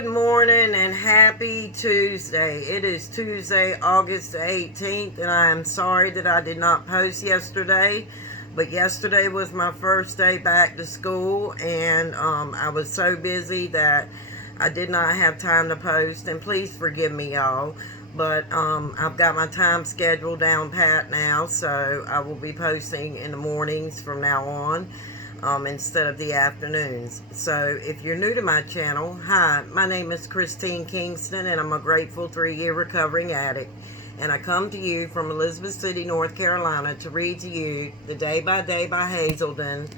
Good morning and happy Tuesday. It is Tuesday, August the 18th, and I am sorry that I did not post yesterday, but yesterday was my first day back to school, and I was so busy that I did not have time to post, and please forgive me, y'all, but I've got my time schedule down pat now, so I will be posting in the mornings from now on. Instead of the afternoons. So if you're new to my channel, hi, my name is Christine Kingston, and I'm a grateful 3-year recovering addict, and I come to you from Elizabeth City, North Carolina, to read to you the Day by Day by Hazelden,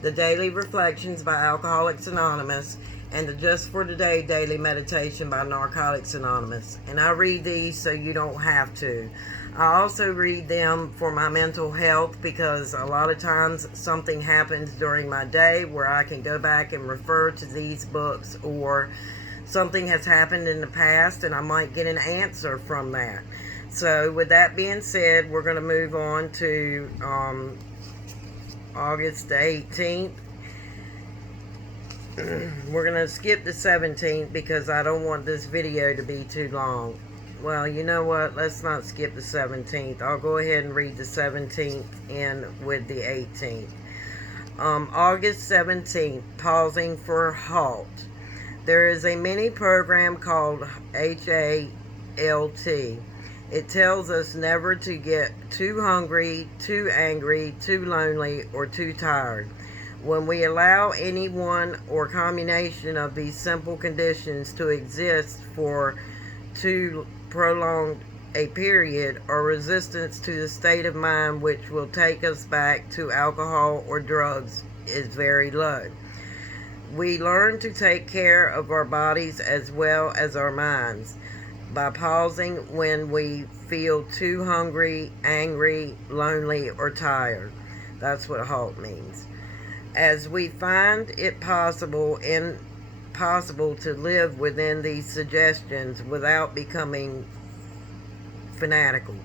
the Daily Reflections by Alcoholics Anonymous, and the Just for Today Daily Meditation by Narcotics Anonymous. And I read these so you don't have to. I also read them for my mental health, because a lot of times something happens during my day where I can go back and refer to these books, or something has happened in the past and I might get an answer from that. So with that being said, we're going to move on to August the 18th. We're going to skip the 17th because I don't want this video to be too long. Well, you know what? Let's not skip the 17th. I'll go ahead and read the 17th in with the 18th. August 17th, pausing for halt. There is a mini program called HALT. It tells us never to get too hungry, too angry, too lonely, or too tired. When we allow any one or combination of these simple conditions to exist for too prolonged a period, or resistance to the state of mind which will take us back to alcohol or drugs is very low. We learn to take care of our bodies as well as our minds by pausing when we feel too hungry, angry, lonely, or tired. That's what halt means. As we find it possible to live within these suggestions without becoming fanatical.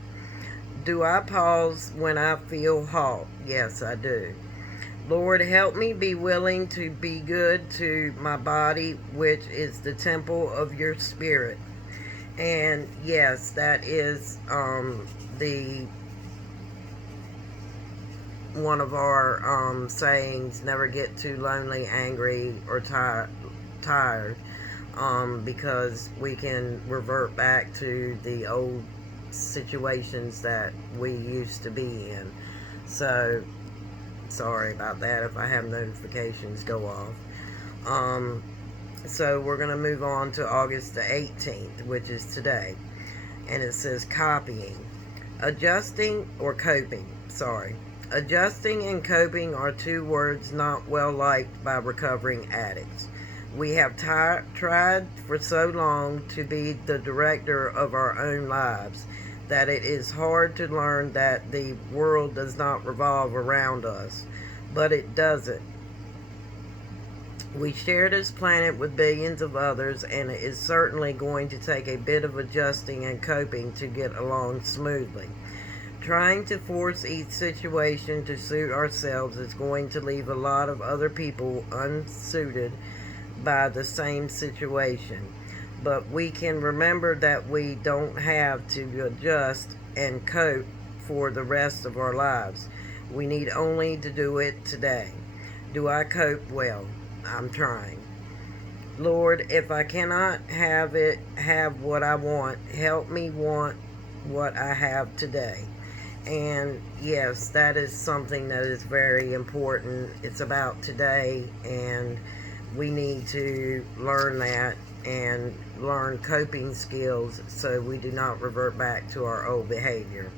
Do I pause when I feel halt? Yes, I do. Lord, help me be willing to be good to my body, which is the temple of your spirit. And yes, that is the one of our sayings, never get too lonely, angry, or tired, because we can revert back to the old situations that we used to be in. So sorry about that if I have notifications go off. So we're going to move on to August the 18th, which is today, and it says copying, adjusting, or coping. Adjusting and coping are two words not well liked by recovering addicts. We have tried for so long to be the director of our own lives that it is hard to learn that the world does not revolve around us, but it doesn't. We share this planet with billions of others, and it is certainly going to take a bit of adjusting and coping to get along smoothly. Trying to force each situation to suit ourselves is going to leave a lot of other people unsuited by the same situation. But we can remember that we don't have to adjust and cope for the rest of our lives. We need only to do it today. Do I cope well? I'm trying. Lord, if I cannot have what I want, help me want what I have today. And yes, that is something that is very important. It's about today, and we need to learn that and learn coping skills so we do not revert back to our old behavior.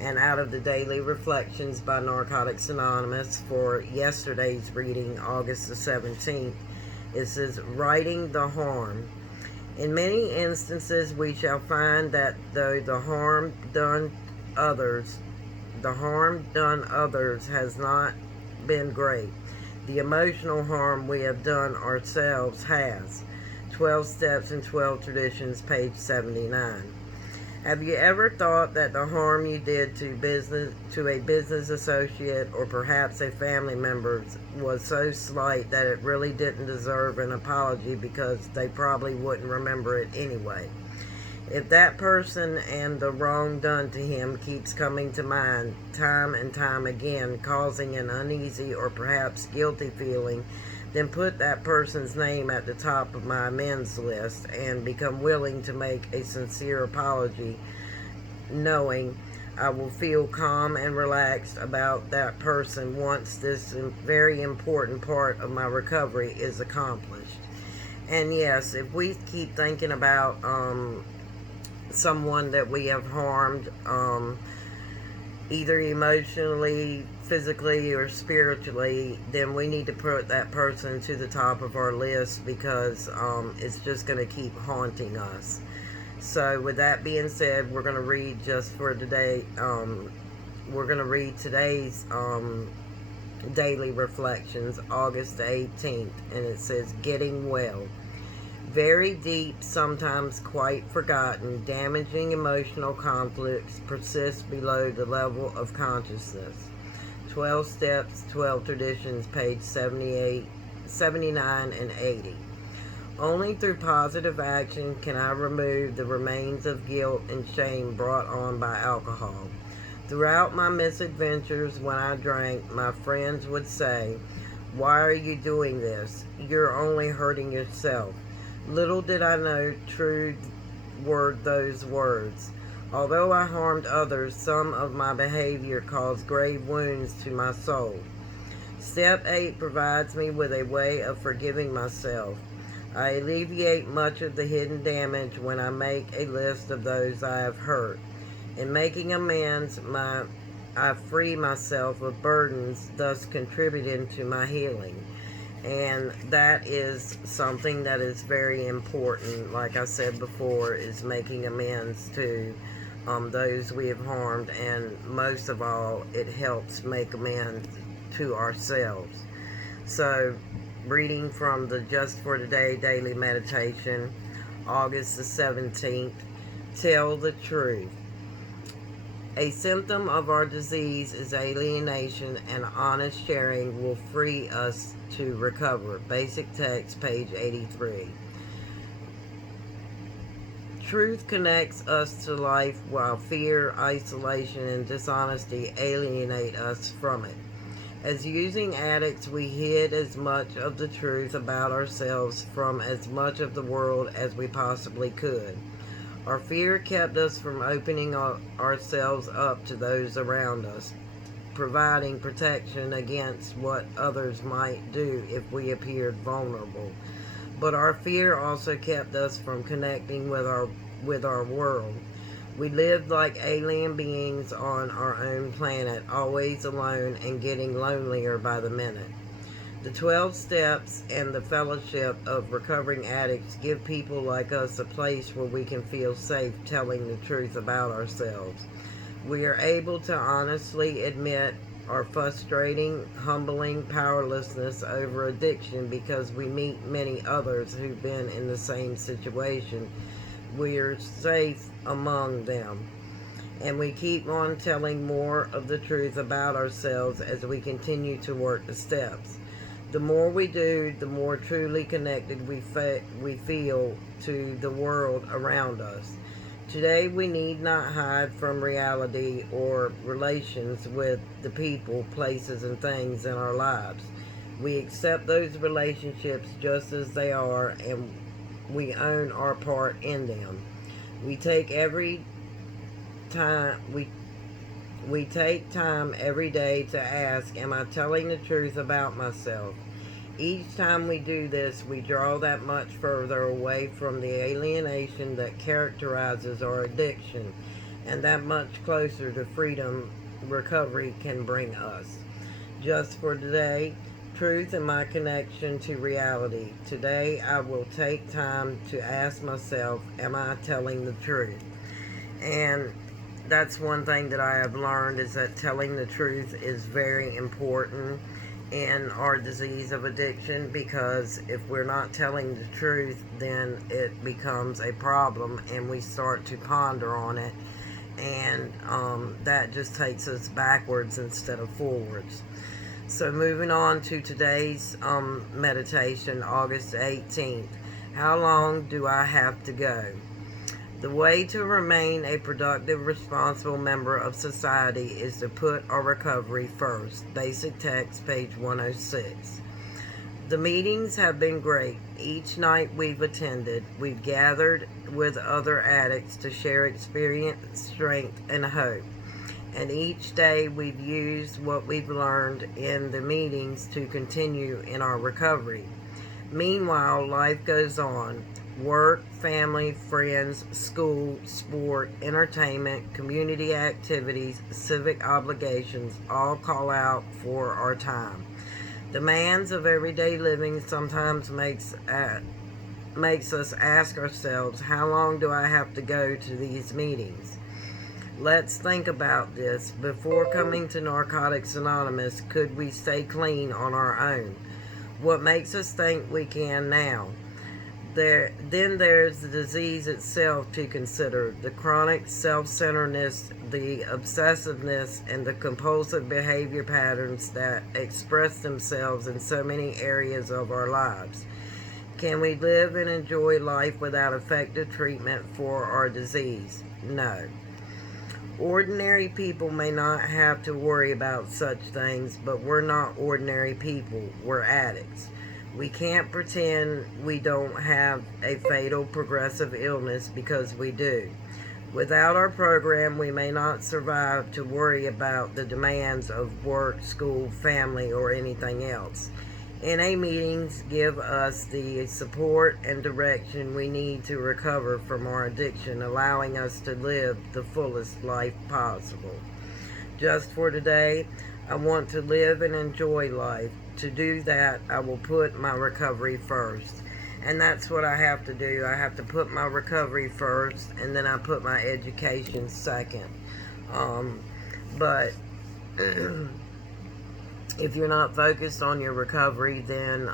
And out of the Daily Reflections by Narcotics Anonymous for yesterday's reading, August the 17th, it says, righting the harm. In many instances, we shall find that though the harm done others has not been great, the emotional harm we have done ourselves has. 12 Steps and 12 Traditions, page 79. Have you ever thought that the harm you did to a business associate or perhaps a family member was so slight that it really didn't deserve an apology because they probably wouldn't remember it anyway? If that person and the wrong done to him keeps coming to mind time and time again, causing an uneasy or perhaps guilty feeling, then put that person's name at the top of my amends list and become willing to make a sincere apology, knowing I will feel calm and relaxed about that person once this very important part of my recovery is accomplished. And yes, if we keep thinking about someone that we have harmed, either emotionally, physically, or spiritually, then we need to put that person to the top of our list because it's just going to keep haunting us. So with that being said, we're going to read just for today. We're going to read today's daily reflections, August the 18th, and it says, Getting Well. Very deep, sometimes quite forgotten, damaging emotional conflicts persist below the level of consciousness. 12 Steps, 12 Traditions, page 78, 79 and 80. Only through positive action can I remove the remains of guilt and shame brought on by alcohol. Throughout my misadventures when I drank, my friends would say, "Why are you doing this? You're only hurting yourself." Little did I know true were those words. Although I harmed others, some of my behavior caused grave wounds to my soul. Step 8 provides me with a way of forgiving myself. I alleviate much of the hidden damage when I make a list of those I have hurt. In making amends, I free myself of burdens, thus contributing to my healing. And that is something that is very important, like I said before, is making amends to those we have harmed, and most of all, it helps make amends to ourselves. So, reading from the Just for Today Daily Meditation, August the 17th, Tell the Truth. A symptom of our disease is alienation, and honest sharing will free us to recover. Basic text, page 83. Truth connects us to life while fear, isolation, and dishonesty alienate us from it. As using addicts, we hid as much of the truth about ourselves from as much of the world as we possibly could. Our fear kept us from opening ourselves up to those around us, providing protection against what others might do if we appeared vulnerable. But our fear also kept us from connecting with our world. We lived like alien beings on our own planet, always alone and getting lonelier by the minute. The 12 steps and the fellowship of recovering addicts give people like us a place where we can feel safe telling the truth about ourselves. We are able to honestly admit our frustrating, humbling powerlessness over addiction because we meet many others who've been in the same situation. We are safe among them. And we keep on telling more of the truth about ourselves as we continue to work the steps. The more we do, the more truly connected we feel to the world around us. Today, we need not hide from reality or relations with the people, places, and things in our lives. We accept those relationships just as they are, and we own our part in them. We take time every day to ask, am I telling the truth about myself? Each time we do this, we draw that much further away from the alienation that characterizes our addiction, and that much closer to freedom recovery can bring us. Just for today, truth and my connection to reality. Today, I will take time to ask myself, am I telling the truth? And that's one thing that I have learned, is that telling the truth is very important. in our disease of addiction, because if we're not telling the truth, then it becomes a problem and we start to ponder on it, and that just takes us backwards instead of forwards. So moving on to today's meditation, August 18th. How long do I have to go? The way to remain a productive, responsible member of society is to put our recovery first. Basic text, page 106. The meetings have been great. Each night we've attended, we've gathered with other addicts to share experience, strength, and hope. And each day we've used what we've learned in the meetings to continue in our recovery. Meanwhile, life goes on. Work, family, friends, school, sport, entertainment, community activities, civic obligations all call out for our time. Demands of everyday living sometimes makes us ask ourselves, how long do I have to go to these meetings? Let's think about this. Before coming to Narcotics Anonymous, could we stay clean on our own? What makes us think we can now? Then there's the disease itself to consider. The chronic self-centeredness, the obsessiveness, and the compulsive behavior patterns that express themselves in so many areas of our lives. Can we live and enjoy life without effective treatment for our disease? No. Ordinary people may not have to worry about such things, but we're not ordinary people. We're addicts. We can't pretend we don't have a fatal progressive illness, because we do. Without our program, we may not survive to worry about the demands of work, school, family, or anything else. NA meetings give us the support and direction we need to recover from our addiction, allowing us to live the fullest life possible. Just for today, I want to live and enjoy life. To do that, I will put my recovery first. And that's what I have to do. I have to put my recovery first, and then I put my education second. But if you're not focused on your recovery, then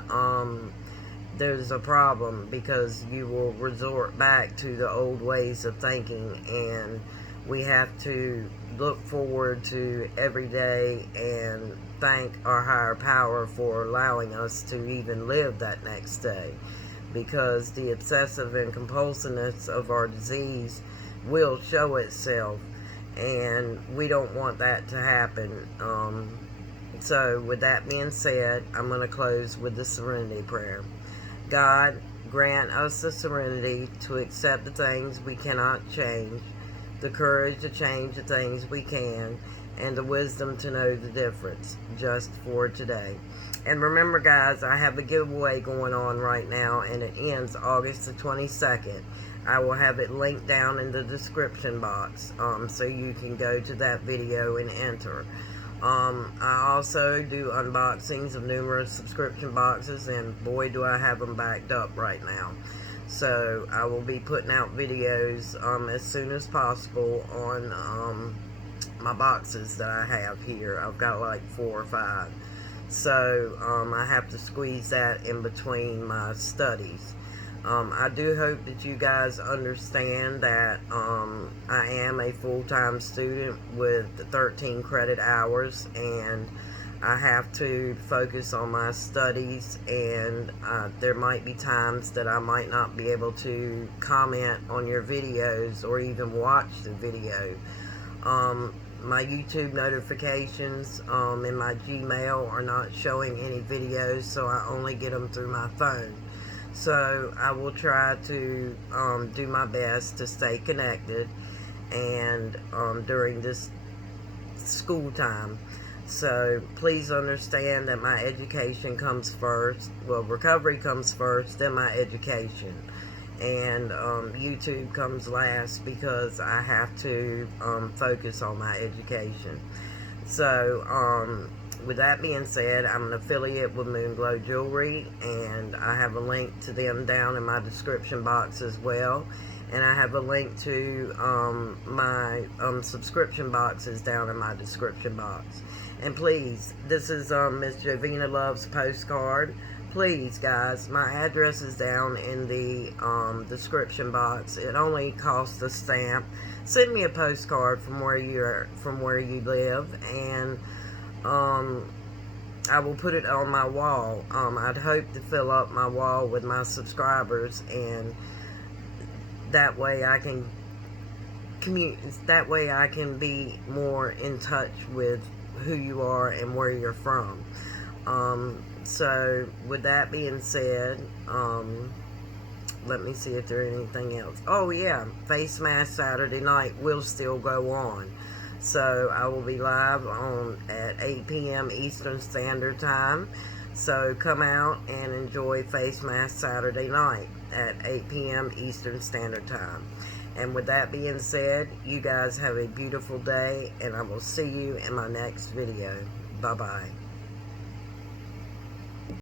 there's a problem, because you will resort back to the old ways of thinking, and we have to look forward to every day and thank our higher power for allowing us to even live that next day, because the obsessive and compulsiveness of our disease will show itself, and we don't want that to happen. So with that being said, I'm going to close with the serenity prayer. God, grant us the serenity to accept the things we cannot change, the courage to change the things we can, and the wisdom to know the difference, just for today. And remember, guys, I have a giveaway going on right now, and it ends August the 22nd. I will have it linked down in the description box, so you can go to that video and enter. I also do unboxings of numerous subscription boxes, and boy, do I have them backed up right now. So I will be putting out videos as soon as possible on my boxes that I have here. I've got like 4 or 5. So I have to squeeze that in between my studies. I do hope that you guys understand that I am a full-time student with 13 credit hours, and I have to focus on my studies, and there might be times that I might not be able to comment on your videos or even watch the video. My YouTube notifications in my Gmail are not showing any videos, so I only get them through my phone. So I will try to do my best to stay connected, and during this school time. So please understand that my education comes first. Well, recovery comes first, then my education. And YouTube comes last, because I have to focus on my education. So with that being said, I'm an affiliate with Moonglow Jewelry, and I have a link to them down in my description box as well. And I have a link to my subscription boxes down in my description box. And please, this is Miss Jovina Loves Postcard. Please, guys, my address is down in the description box. It only costs a stamp. Send me a postcard from where you live, and I will put it on my wall. I'd hope to fill up my wall with my subscribers, and that way I can be more in touch with who you are and where you're from. So with that being said, let me see if there's anything else. Oh yeah, Face Mask Saturday night will still go on. So I will be live at 8 p.m. Eastern Standard Time. So come out and enjoy Face Mask Saturday night at 8 p.m. Eastern Standard Time. And with that being said, you guys have a beautiful day, and I will see you in my next video. Bye-bye.